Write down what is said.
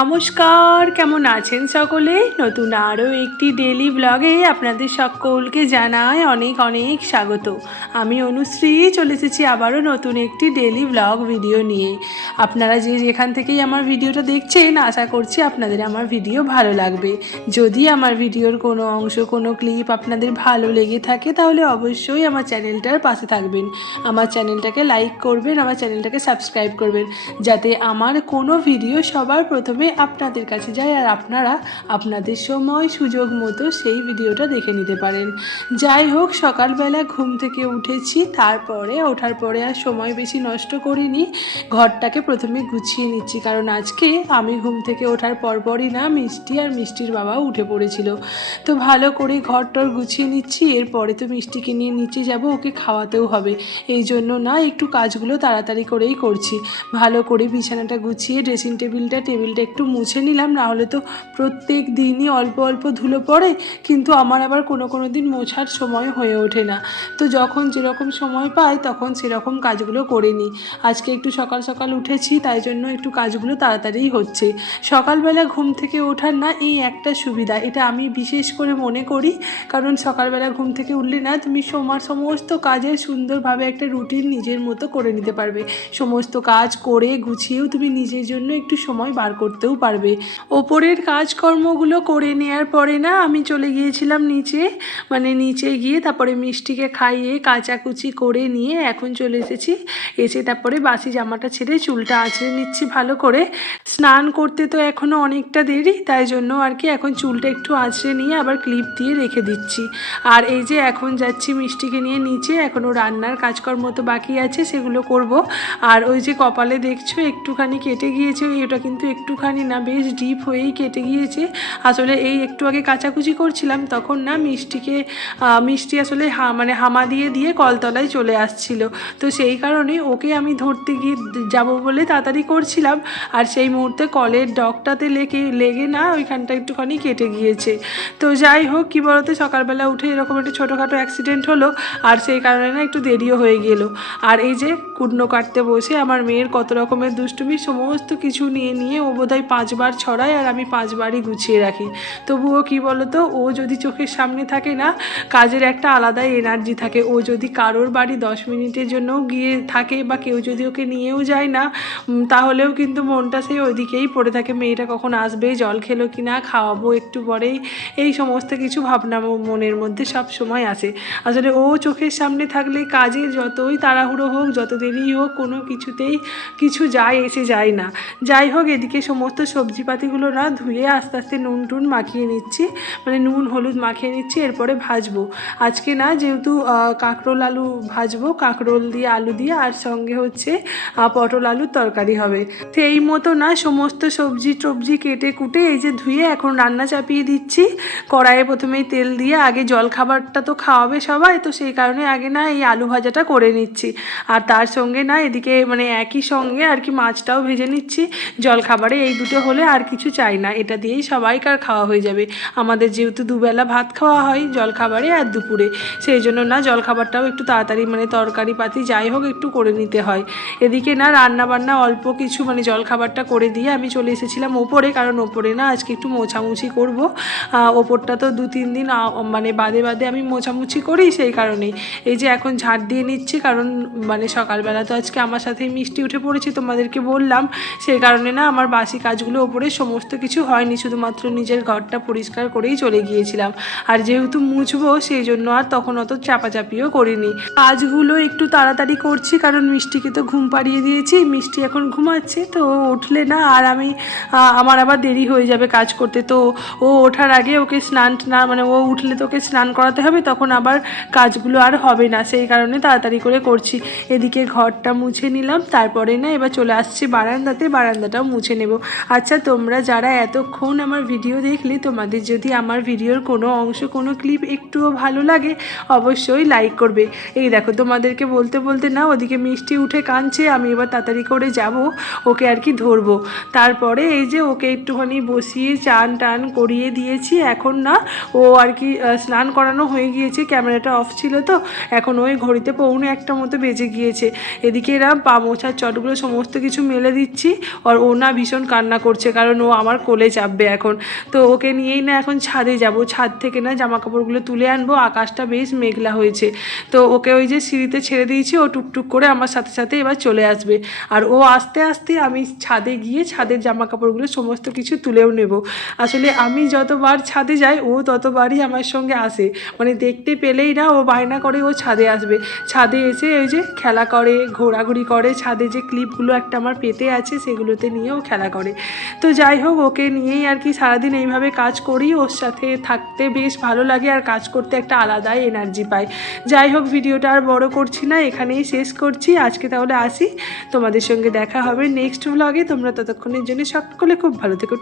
নমস্কার, কেমন আছেন সকলে? নতুন আরও একটি ডেলি ব্লগে আপনাদের সকলকে জানাই অনেক অনেক স্বাগত। আমি অনুশ্রী চলে এসেছি আবারও নতুন একটি ডেলি ব্লগ ভিডিও নিয়ে। আপনারা যেখান থেকেই আমার ভিডিওটা দেখছেন, আশা করছি আপনাদের আমার ভিডিও ভালো লাগবে। যদি আমার ভিডিওর কোনো অংশ, কোনো ক্লিপ আপনাদের ভালো লেগে থাকে, তাহলে অবশ্যই আমার চ্যানেলটার পাশে থাকবেন। আমার চ্যানেলটাকে লাইক করবেন, আমার চ্যানেলটাকে সাবস্ক্রাইব করবেন, যাতে আমার কোনো ভিডিও সবার প্রথমে আপনাদের কাছে যায় আর আপনারা আপনাদের সময় সুযোগ মতো সেই ভিডিওটা দেখে নিতে পারেন। যাই হোক, সকালবেলা ঘুম থেকে উঠেছি, তারপরে ওঠার পরে আর সময় বেশি নষ্ট করিনি, ঘরটাকে প্রথমে গুছিয়ে নিচ্ছি। কারণ আজকে আমি ঘুম থেকে ওঠার পরপরই না মিষ্টি আর মিষ্টির বাবা উঠে পড়েছিল। তো ভালো করে ঘরটর গুছিয়ে নিচ্ছি। এরপরে তো মিষ্টিকে নিয়ে নিচে যাব, ওকে খাওয়াতেও হবে। এই জন্য না একটু কাজগুলো তাড়াতাড়ি করেই করছি। ভালো করে বিছানাটা গুছিয়ে ড্রেসিং টেবিলটা একটু মুছে নিলাম, না হলে তো প্রত্যেক দিনই অল্প অল্প ধুলো পড়ে, কিন্তু আমার আবার কোনো দিন মোছার সময় হয়ে ওঠে না। তো যখন যেরকম সময় পাই তখন সেরকম কাজগুলো করে নিই। আজকে একটু সকাল সকাল উঠেছি, তাই জন্য একটু কাজগুলো তাড়াতাড়িই হচ্ছে। সকালবেলা ঘুম থেকে ওঠার না এই একটা সুবিধা, এটা আমি বিশেষ করে মনে করি। কারণ সকালবেলা ঘুম থেকে উঠলে না তুমি সমস্ত কাজের সুন্দরভাবে একটা রুটিন নিজের মতো করে নিতে পারবে। সমস্ত কাজ করে গুছিয়েও তুমি নিজের জন্য একটু সময় বার করতেও পারবে। ওপরের কাজকর্মগুলো করে নেওয়ার পরে না আমি চলে গিয়েছিলাম নিচে গিয়ে তারপরে মিষ্টিকে খাইয়ে কাচাকুচি করে নিয়ে এখন চলে এসে তারপরে বাসি জামাটা ছেড়ে চুলটা আঁচড়ে নিচ্ছি ভালো করে। স্নান করতে তো এখনও অনেকটা দেরি, তাই জন্য আর কি এখন চুলটা একটু আঁচড়ে নিয়ে আবার ক্লিপ দিয়ে রেখে দিচ্ছি। আর এই যে এখন যাচ্ছি মিষ্টিকে নিয়ে নিচে, এখনও রান্নার কাজকর্ম তো বাকি আছে, সেগুলো করব। আর ওই যে কপালে দেখছো একটুখানি কেটে গিয়েছে, এটা কিন্তু একটুখানি না, বেশ ডিপ হয়েই কেটে গিয়েছে। আসলে এই একটু আগে কাচাকুচি করছিলাম, তখন না মিষ্টি আসলে হামা দিয়ে কলতলায় চলে আসছিল। তো সেই কারণে ওকে আমি ধরতে গিয়ে যাব বলে তাড়াতাড়ি করছিলাম, আর সেই মুহূর্তে কলের ডগটাতে লেগে না ওইখানটা একটুখানি কেটে গিয়েছে। তো যাই হোক, কী বলতো, সকালবেলা উঠে এরকম একটা ছোটোখাটো অ্যাক্সিডেন্ট হলো, আর সেই কারণে না একটু দেরিও হয়ে গেল। আর এই যে কুটনো কাটতে বসে আমার মেয়ের কত রকমের দুষ্টুমি, সমস্ত কিছু নিয়ে ও বোধহয় 5বার ছড়ায় আর আমি 5বারই গুছিয়ে রাখি। তবুও কী বলতো, ও যদি চোখের সামনে থাকে না, কাজের একটা আলাদাই এনার্জি থাকে। ও যদি কারোর বাড়ি 10 মিনিটের জন্যও গিয়ে থাকে বা কেউ যদি ওকে নিয়েও যায় না, তাহলেও কিন্তু মনটা সেই ওইদিকেই পড়ে থাকে, মেয়েটা কখন আসবে, জল খেলো কি না, খাওয়াবো একটু পরেই, এই সমস্ত কিছু ভাবনা মনের মধ্যে সব সময় আসে। আসলে ও চোখের সামনে থাকলে কাজে যতই তাড়াহুড়ো হোক, যত দেরি হোক, কোনো কিছুতেই কিছু এসে যায় না। যাই হোক, এদিকে সমস্ত সবজিপাতিগুলো না ধুয়ে আস্তে আস্তে নুন মাখিয়ে নিচ্ছি, নুন হলুদ মাখিয়ে নিচ্ছি, এরপরে ভাজবো। আজকে না যেহেতু কাঁকরোল আলু ভাজবো, কাঁকরোল দিয়ে আলু দিয়ে, আর সঙ্গে হচ্ছে পটল আলুর তরকারি হবে। সেই মতো না সমস্ত সবজি কেটে কুটে এই যে ধুয়ে এখন রান্না চাপিয়ে দিচ্ছি। কড়াইয়ে প্রথমেই তেল দিয়ে আগে জল খাবারটা তো খাওয়াবে সবাই, তো সেই কারণে আগে না এই আলু ভাজাটা করে নিচ্ছি। আর তার সঙ্গে না এদিকে একই সঙ্গে আর কি মাছটাও ভেজে নিচ্ছি। জলখাবারে এই দুটো হলে আর কিছু চাই না, এটা দিয়েই সবাইকার খাওয়া হয়ে যাবে। আমাদের যেহেতু দুবেলা ভাত খাওয়া হয় জলখাবারে আর দুপুরে, সেই জন্য না জলখাবারটাও একটু তাড়াতাড়ি তরকারি পাতি যাই হোক একটু করে নিতে হয়। এদিকে না রান্না বান্না অল্প কিছু জলখাবারটা করে দিয়ে আমি চলে এসেছিলাম ওপরে, কারণ ওপরে না আজকে একটু মোছামুছি করব। ওপরটা তো 2-3 দিন বাদে আমি মোছামুছি করি, সেই কারণেই এই যে এখন ঝাড় দিয়ে নিচ্ছি। কারণ সকালবেলা তো আজকে আমার সাথেই মিষ্টি উঠে পড়েছি, তোমাদেরকে বললাম, সেই কারণে না আমার বাসি কাজগুলো ওপরে সমস্ত কিছু হয়নি, শুধুমাত্র নিজের ঘরটা পরিষ্কার করেই চলে গিয়েছিলাম। আর যেহেতু মুছবো, সেই জন্য আর তখন অত চাপাচাপিও করিনি। কাজগুলো একটু তাড়াতাড়ি করছি, কারণ মিষ্টিকে তো ঘুম পাড়িয়ে দিয়েছি, মিষ্টি এখন ঘুমাচ্ছে, তো উঠলে না আর আমার আবার দেরি হয়ে যাবে কাজ করতে। তো ও ওঠার আগে ওকে ও উঠলে তো ওকে স্নান করাতে হবে, তখন আবার কাজগুলো আর হবে না, সেই কারণে তাড়াতাড়ি করে করছি। এদিকে ঘরটা মুছে নিলাম, তারপরে না এবার চলে আসছি বারান্দাটাও মুছে নেব। আচ্ছা, তোমরা যারা এতক্ষণ আমার ভিডিও দেখলে, তোমাদের যদি আমার ভিডিওর কোনো অংশ, কোনো ক্লিপ একটুও ভালো লাগে, অবশ্যই লাইক করবে। এই দেখো, তোমাদেরকে বলতে বলতে না ওদিকে মিষ্টি উঠে কাঁদছে, আমি এবার তাড়াতাড়ি করে যাব ওকে আর কি ধরবো। তারপরে এই যে ওকে একটুখানি বসিয়ে চান টান করিয়ে দিয়েছি। এখন না ও আর কি স্নান করানো হয়ে গিয়েছে, ক্যামেরাটা অফ ছিল তো, এখন ওই ঘড়িতে 1:45 মতো বেজে গিয়েছে। এদিকে এরা পা মোছার চটগুলো সমস্ত কিছু মেলে দিচ্ছি, আর ও না ভীষণ কান্না করছে, কারণ ও আমার কোলে চাপবে এখন। তো ওকে নিয়েই না এখন ছাদে যাব, ছাদ থেকে না জামা কাপড়গুলো তুলে আনবো। আকাশটা বেশ মেঘলা হয়েছে, তো ওকে ওই যে সিঁড়িতে ছেড়ে দিয়েছি, ও টুকটুক করে আমার সাথে সাথে এবার চলে আসবে। আর ও আস্তে আস্তে আমি ছাদে গিয়ে ছাদের জামা কাপড়গুলো সমস্ত কিছু তুলেও নেব। আসলে আমি যতবার ছাদে যাই ও ততবারই আমার সঙ্গে আসে, মানে দেখতে পেলেই না ও বায়না করে ও ছাদে আসবে। ছাদে এসে ওই যে খেলা করে, ঘোরাঘুরি করে, ছাদে যে ক্লিপগুলো একটা আমার পেতে আছে সেগুলোতে নিয়েও খেলা করে। তো যাই হোক, ওকে নিয়েই আর কি সারাদিন এইভাবে কাজ করি। ওর সাথে থাকতে বেশ ভালো লাগে, আর কাজ করতে একটা আলাদাই এনার্জি পাই। যাই হোক, ভিডিওটা আর বড় করছি না, এখানেই শেষ করছি আজকে। তাহলে আসি, তোমাদের সঙ্গে দেখা হবে নেক্সট ব্লগে। তোমরা ততক্ষণের জন্য সকলে খুব ভালো থেকো।